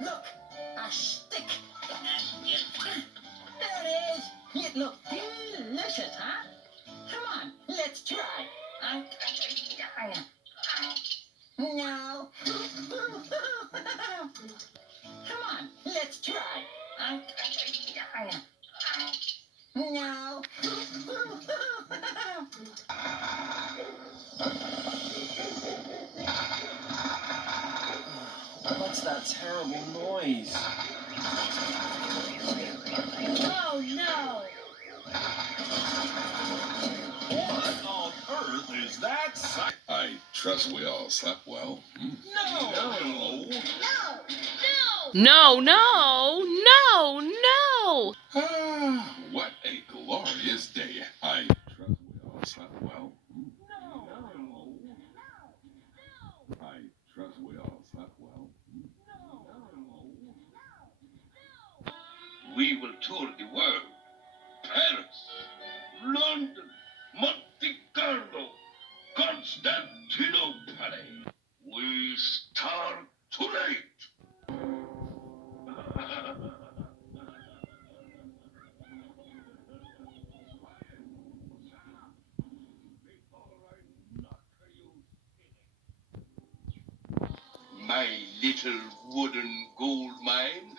Look, a stick. There it is. It looks delicious, huh? Come on, let's try. No. Come on, let's try. No. What's that terrible noise? Oh no! What on earth is that sight? I trust we all slept well. No! No, no, no, no! Ah, what a glorious day. I trust we all slept well. I trust we all slept well. We will tour the world. Paris, London, Monte Carlo, Constantinople. We start tonight. My little wooden gold mine.